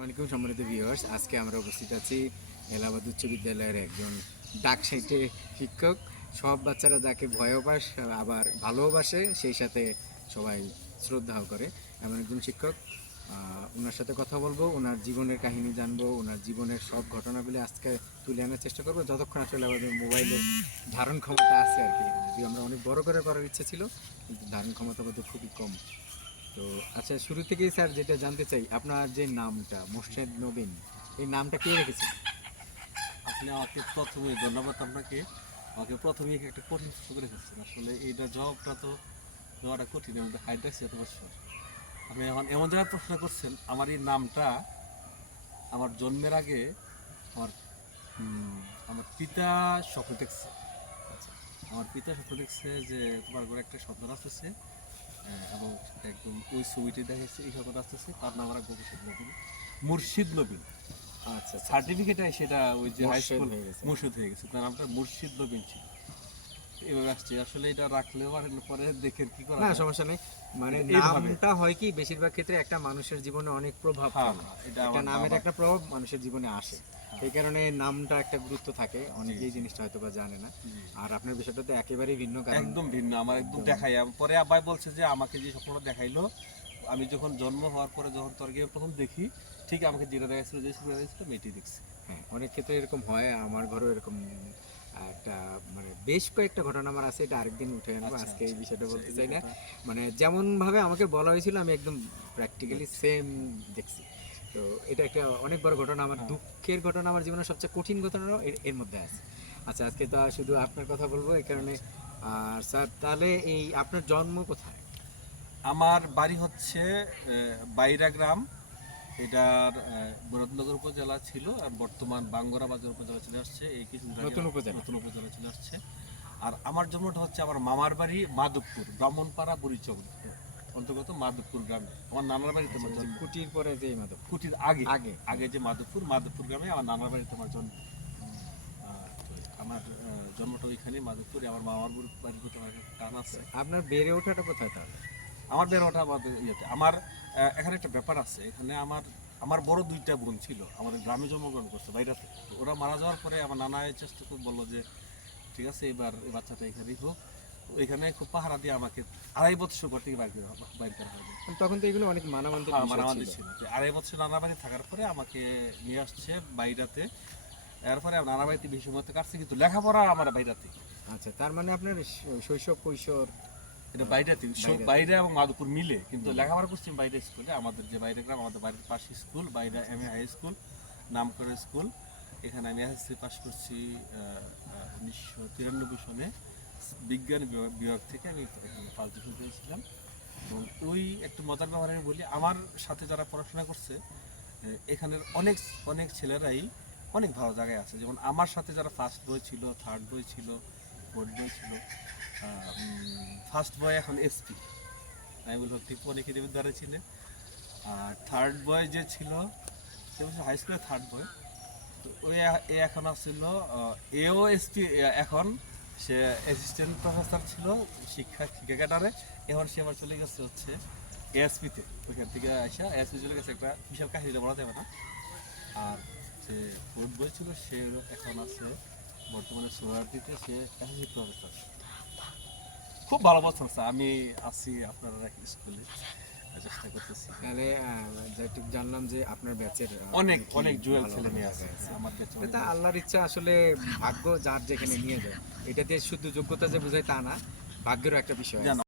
আসসালামাইকুম সম্মানিত ভিউয়ার্স, আজকে আমরা উপস্থিত আছি এলাহাবাদ উচ্চ বিদ্যালয়ের একজন ডাক সাইটে শিক্ষক। সব বাচ্চারা যাকে ভয়ও পায় আবার ভালোবাসে, সেই সাথে সবাই শ্রদ্ধাও করে, এমন একজন শিক্ষক। ওনার সাথে কথা বলবো, ওনার জীবনের কাহিনী জানবো, ওনার জীবনের সব ঘটনাগুলি আজকে তুলে আনার চেষ্টা করবো যতক্ষণ আসলে আমাদের মোবাইলের ধারণ ক্ষমতা আছে আর কি। যদি আমরা অনেক বড় করে করার ইচ্ছে ছিল, কিন্তু ধারণ ক্ষমতা বোধহয় খুবই কম। তো আচ্ছা, শুরু থেকেই স্যার যেটা জানতে চাই, আপনার যে নামটা মোর্শেদ নবীন, এই নামটা কে রেখেছেন? আপনি আমাকে প্রথমে ধন্যবাদ আপনাকে। আমাকে প্রথমেই একটা কঠিন প্রশ্ন করে রেখেছেন। আসলে এইটার জবাবটা তো দেওয়াটা কঠিন, এর মধ্যে হাইট রাখছি এত বছর। আপনি এখন এমন জায়গায় প্রশ্ন করছেন, আমার এই নামটা আমার জন্মের আগে আমার আমার পিতা স্বপ্ন দেখছে। আচ্ছা, আমার পিতা স্বপ্ন দেখছে যে তোমার ঘরে একটা সন্তান আসতেছে, এবং একদম ওই ছবিটি দেখেছে এই সন্তান আসতেছে, তার নাম আমরা গোপীনাথ নবীন, মুর্শিদ নবীন। আচ্ছা, সার্টিফিকেটে সেটা ওই যে হাই মোর্শেদ স্কুল হয়ে গেছে। মুর্শিদ হয়ে গেছে, তার নামটা মুর্শিদ নবীন ছিল। এভাবে আসছে, আসলে এটা রাখলেও আর পরে দেখেন কি করা না, যায়। সমস্যা নেই। মানে এইভাবে। নামটা হয় কি, বেশিরভাগ ক্ষেত্রে একটা মানুষের জীবনে অনেক প্রভাব হ্যাঁ, ফেলে। এটা একটা আমার নামের বাবা। একটা প্রভাব মানুষের জীবনে আসে, এই কারণে নামটা একটা গুরুত্ব থাকে। অনেকেই জিনিসটা হয়তো বা জানে না। জি। আর আপনার বিষয়টা তো একেবারেই ভিন্ন, কারণ একদম ভিন্ন, আমার একদম দেখাই। পরে আব্বাই বলছে যে আমাকে যে স্বপ্নটা দেখাইলো, আমি যখন জন্ম হওয়ার পরে যখন তোরকে প্রথম দেখি, ঠিক আমাকে যেটা দেখাচ্ছিল, যে স্কুলে দেখাচ্ছিল আমি এটি দেখছি। হ্যাঁ, অনেক ক্ষেত্রে এরকম হয়। আমার ঘরেও এরকম একটা মানে বেশ কয়েকটা ঘটনা আমার আছে, এটা আরেকদিন উঠে আনবো, আচ্ছা, আজকে এই আচ্ছা, বিষয়টা আচ্ছা, বলতে এই চাই না। বিষয়টা। মানে যেমন ভাবে আমাকে বলা হয়েছিল, আমি একদম প্র্যাকটিক্যালি সেম দেখছি। তো এটা একটা অনেক বড় ঘটনা, আমার হ্যাঁ। দুঃখের ঘটনা, আমার জীবনের সবচেয়ে কঠিন ঘটনাও এর মধ্যে আছে। আচ্ছা, আজকে তো শুধু আপনার কথা বলবো এই কারণে। আর স্যার, তাহলে এই আপনার জন্ম কোথায়? আমার বাড়ি হচ্ছে বাইরা গ্রাম। এটার মুরাদনগর উপজেলা ছিল, আর বর্তমান বাঙ্গরা বাজার উপজেলা চলে আসছে। এই কিছু নতুন উপজেলা। নতুন উপজেলা চলে আসছে। আর আমার জন্মটা হচ্ছে আমার মামার বাড়ি মাধবপুর, ব্রাহ্মণপাড়া বুড়িচক অন্তর্গত মাধবপুর গ্রামে। আমার নানার বাড়িতে আমার জন্ম। কুটির পরে যে মাধব, কুটির আগে আগে আগে যে মাধবপুর গ্রামে আমার নানার বাড়িতে আমার জন্ম। তো আমার জন্মটা ওইখানে মাধবপুরে। আমার মামার বাড়ির ভিতরে আমার একটা টান আছে। আপনার বেড়ে ওঠাটা কোথায় তাহলে? আমার বের ওঠা আমাদের ইয়েতে। আমার এখানে একটা ব্যাপার আছে। এখানে আমার আমার বড় দুইটা বোন ছিল, আমাদের গ্রামে জন্মগ্রহণ করছে বাইরাতে। তো ওরা মারা যাওয়ার পরে আমার নানা চেষ্টা করে বললো যে ঠিক আছে, এবার এই বাচ্চাটা এখানেই হোক। এখানে খুব পাহারা দিয়ে আমাকে 2.5 বছর পর থেকে বাইর করা হবে। তখন তো এগুলো অনেক মানামান্তির হ্যাঁ, বিষয় আমাদের ছিল। ছিল যে 2.5 বছর নানা বাড়ি থাকার পরে আমাকে নিয়ে আসছে বাইরাতে। এরপরে নানা বাড়িতে বেশি সময় তো কাটছে, কিন্তু লেখাপড়া আমার বাইরাতে। আচ্ছা, তার মানে আপনার শৈশব কৈশোর এটা বাইরেতে, বাইরে এবং মাধবপুর মিলে, কিন্তু লেখাপড়া করছি বাইরে স্কুলে। আমাদের যে বাইরে গ্রাম, আমাদের বাড়ির পাশে স্কুল, বাইরে এম এ হাই স্কুল, নাম করে স্কুল। এখানে আমি এসএসসি পাস করছি 1993 সনে। বিজ্ঞান বিভাগ থেকে আমি এখানে ফার্স্ট ডিভিশন পেয়েছিলাম। এবং ওই একটু মজার ব্যাপারে আমি বলি, আমার সাথে যারা পড়াশোনা করছে এখানের অনেক অনেক ছেলেরাই অনেক ভালো জায়গায় আছে। যেমন আমার সাথে যারা ফার্স্ট বয় ছিল, থার্ড বয় ছিল, ফোর্থ বয় ছিল। ফার্স্ট বয় এখন এসপি, আমি বলবো ঠিক অনেকে দেবের দ্বারা ছিলেন। আর থার্ড বয় যে ছিল, সে বলছে হাই স্কুলের থার্ড বয়। তো ওই এ এখন আসছিল, এও এসপি এখন। সে অ্যাসিস্ট্যান্ট প্রফেসর ছিল শিক্ষা ক্যাডারে। এখন সে আবার চলে গেছে হচ্ছে এএসপিতে। ওইখান থেকে আসা এএসপি চলে গেছে, একটা বিশাল কাহিনীটা বলা যাবে না। আর যে ফোর্থ বয় ছিল, সে এখন আছে বর্তমানে সোয়ারটিতে, সে অ্যাসিস্ট্যান্ট প্রফেসর। খুব ভালো বছর স্যার, আমি আছি আপনার স্কুলে, চেষ্টা করতেছি। তাহলে যেটুকু জানলাম যে আপনার ব্যাচের অনেক অনেকেই অনেক জুয়েল ভালো ছেলে ভালো মেয়ে আছে জায়গায় আছে। আমার কাছে। এটা আল্লাহর ইচ্ছা, আসলে ভাগ্য যার যেখানে নিয়ে যায়। এটাতে শুধু যোগ্যতা যে বোঝায় তা না, ভাগ্যেরও একটা বিষয় আছে।